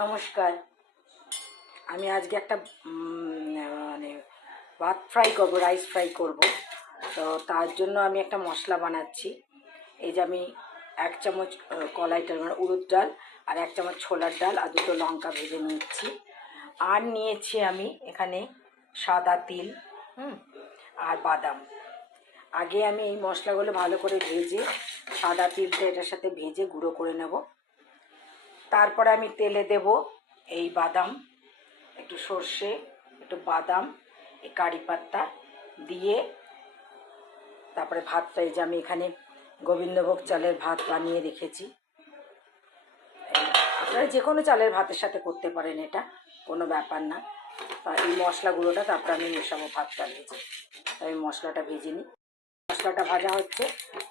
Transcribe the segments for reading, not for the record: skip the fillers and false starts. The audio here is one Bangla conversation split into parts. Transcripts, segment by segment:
নমস্কার। আমি আজকে একটা মানে ভাত ফ্রাই করব, রাইস ফ্রাই করব। তো তার জন্য আমি একটা মশলা বানাচ্ছি। এই যে আমি 1 চামচ কলাইটার মানে উড়দ ডাল, আর 1 চামচ ছোলার ডাল, আর 2টো লঙ্কা ভেজে নিচ্ছি। আর নিয়েছি আমি এখানে সাদা তিল, আর বাদাম। আগে আমি এই মশলাগুলো ভালো করে ভেজে, সাদা তিলটা এটার সাথে ভেজে গুঁড়ো করে নেব। তারপরে আমি তেলে দেব এই বাদাম, একটু সর্ষে, একটু বাদাম, এই কারি পাতা দিয়ে তারপরে ভাতটা, এই যে আমি এখানে গোবিন্দভোগ চালের ভাত বানিয়ে রেখেছি। আপনারা যে কোনো চালের ভাতের সাথে করতে পারেন, এটা কোনো ব্যাপার না। এই মশলাগুলোটা তারপরে আমি মেশাবো ভাতটা ভেজে। আমি মশলাটা ভেজে নিই। মশলাটা ভাজা হচ্ছে,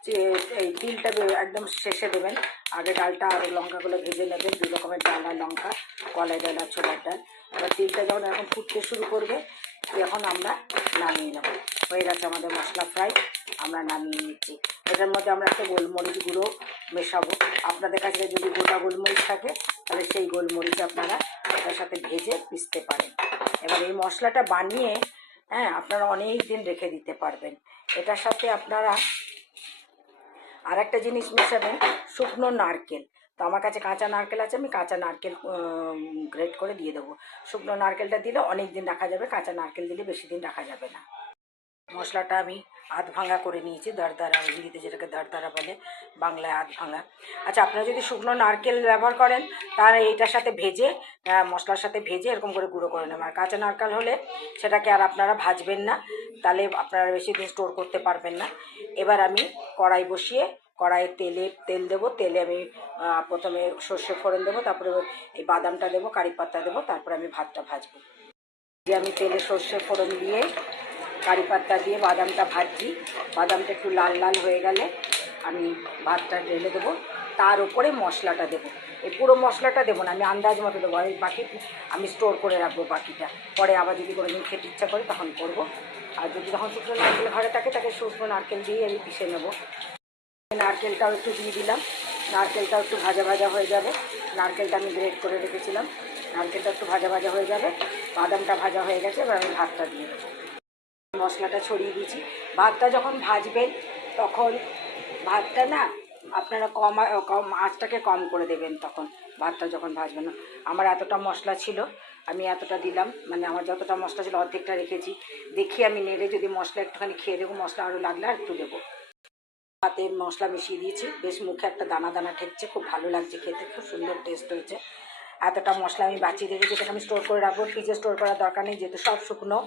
যে এই তিলটা একদম শেষে দেবেন। আগে ডালটা আর লঙ্কাগুলো ভেজে নেবেন, 2 রকমের ডাল আর লঙ্কা, কলাই ডাল আর ছোলার ডাল। এবার তিলটা যখন এখন ফুটতে শুরু করবে, এখন আমরা নামিয়ে নেব। হয়ে গেছে আমাদের মশলা ফ্রাই, আমরা নামিয়ে নিচ্ছি। এটার মধ্যে আমরা একটা গোলমরিচ গুঁড়ো মেশাবো। আপনাদের কাছে যদি গোটা গোলমরিচ থাকে, তাহলে সেই গোলমরিচ আপনারা এটার সাথে ভেজে পিষতে পারেন। এবার এই মশলাটা বানিয়ে আপনারা অনেক দিন রেখে দিতে পারবেন। এটার সাথে আপনারা আর একটা জিনিস মেশাবেন, শুকনো নারকেল। তো আমার কাছে কাঁচা নারকেল আছে, আমি কাঁচা নারকেল গ্রেট করে দিয়ে দেবো। শুকনো নারকেলটা দিলে অনেক দিন রাখা যাবে, কাঁচা নারকেল দিলে বেশি দিন রাখা যাবে না। মশলাটা আমি আধ ভাঙা করে নিয়েছি, দরদরা, হিন্দিতে যেটাকে দরদরা বলে, বাংলায় আধ ভাঙা। আচ্ছা, আপনারা যদি শুকনো নারকেল ব্যবহার করেন, তাহলে এইটার সাথে ভেজে, মশলার সাথে ভেজে এরকম করে গুঁড়ো করে নেবেন। আর কাঁচা নারকেল হলে সেটাকে আর আপনারা ভাজবেন না, তাহলে আপনারা বেশি দিন স্টোর করতে পারবেন না। এবার আমি কড়াই বসিয়ে, কড়াইয়ে তেল দেবো। তেলে আমি প্রথমে সর্ষে ফোড়ন দেবো, তারপরে এই বাদামটা দেবো, কারি পাতা দেবো, তারপরে আমি ভাতটা ভাজবো। যে আমি তেলে সর্ষে ফোড়ন দিয়ে, কারি পাতা দিয়ে বাদামটা ভাজছি। বাদামটা একটু লাল লাল হয়ে গেলে আমি ভাতটা ঢেলে দেবো। তার উপরে মশলাটা দেবো। এই পুরো মশলাটা দেবো না, আমি আন্দাজ মতো দেবো। এই বাকি আমি স্টোর করে রাখবো, বাকিটা পরে আবার যদি কোনো দিন খেতে ইচ্ছা করে তখন করবো। আর যদি যখন শুকনো নারকেল ঘরে থাকে, তাকে শুকনো নারকেল দিয়ে আমি পিষে নেবো। নারকেলটাও একটু দিয়ে দিলাম। নারকেলটাও একটু ভাজা ভাজা হয়ে যাবে। নারকেলটা আমি গ্রেট করে রেখেছিলাম, নারকেলটা একটু ভাজা ভাজা হয়ে যাবে। বাদামটা ভাজা হয়ে গেছে, এবার আমি ভাতটা দিয়ে দেবো। মশলাটা ছড়িয়ে দিয়েছি। ভাতটা যখন ভাজবেন, তখন ভাতটা না আপনারা কম আঁচটাকে কম করে দেবেন। তখন ভাতটা যখন ভাজবেন, আমার এতটা মশলা ছিল, আমি এতটা দিলাম, মানে আমার যতটা মশলা ছিল অর্ধেকটা রেখেছি। দেখি আমি নেড়ে যদি মশলা একটুখানি খেয়ে দেবো, মশলা আরও লাগলে আর একটু দেবো। ভাতে মশলা মিশিয়ে দিয়েছি, বেশ মুখে একটা দানা দানা ঠেকছে, খুব ভালো লাগছে খেতে, খুব সুন্দর টেস্ট হয়েছে। এতটা মশলা আমি বাঁচিয়ে রেখেছি, যেটাকে আমি স্টোর করে রাখবো। ফ্রিজে স্টোর করার দরকার নেই, যেহেতু সব শুকনো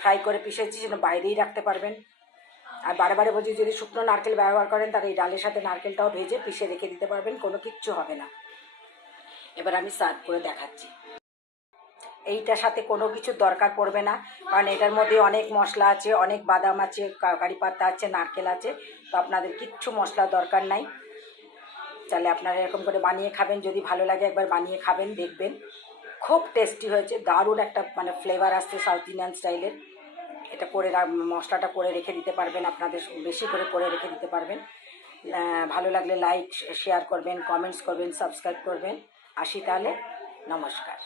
ফ্রাই করে পিষেছি, যেন বাইরেই রাখতে পারবেন। আর বারে বারে বলছি, যদি শুকনো নারকেল ব্যবহার করেন, তাহলে এই ডালের সাথে নারকেলটাও ভেজে পিষে রেখে দিতে পারবেন, কোনো কিচ্ছু হবে না। এবার আমি সার্ভ করে দেখাচ্ছি। এইটার সাথে কোনো কিছুর দরকার পড়বে না, কারণ এটার মধ্যে অনেক মশলা আছে, অনেক বাদাম আছে, কারি পাতা আছে, নারকেল আছে। তো আপনাদের কিচ্ছু মশলার দরকার নাই। তাহলে আপনারা এরকম করে বানিয়ে খাবেন, যদি ভালো লাগে একবার বানিয়ে খাবেন, দেখবেন খুব টেস্টি হয়েছে। দারুণ একটা মানে ফ্লেভার আসছে সাউথ ইন্ডিয়ান স্টাইলের। এটা করে মশলাটা করে রেখে দিতে পারবেন, আপনাদের বেশি করে রেখে দিতে পারবেন। ভালো লাগলে লাইক শেয়ার করবেন, কমেন্টস করবেন, সাবস্ক্রাইব করবেন। আসি তাহলে, নমস্কার।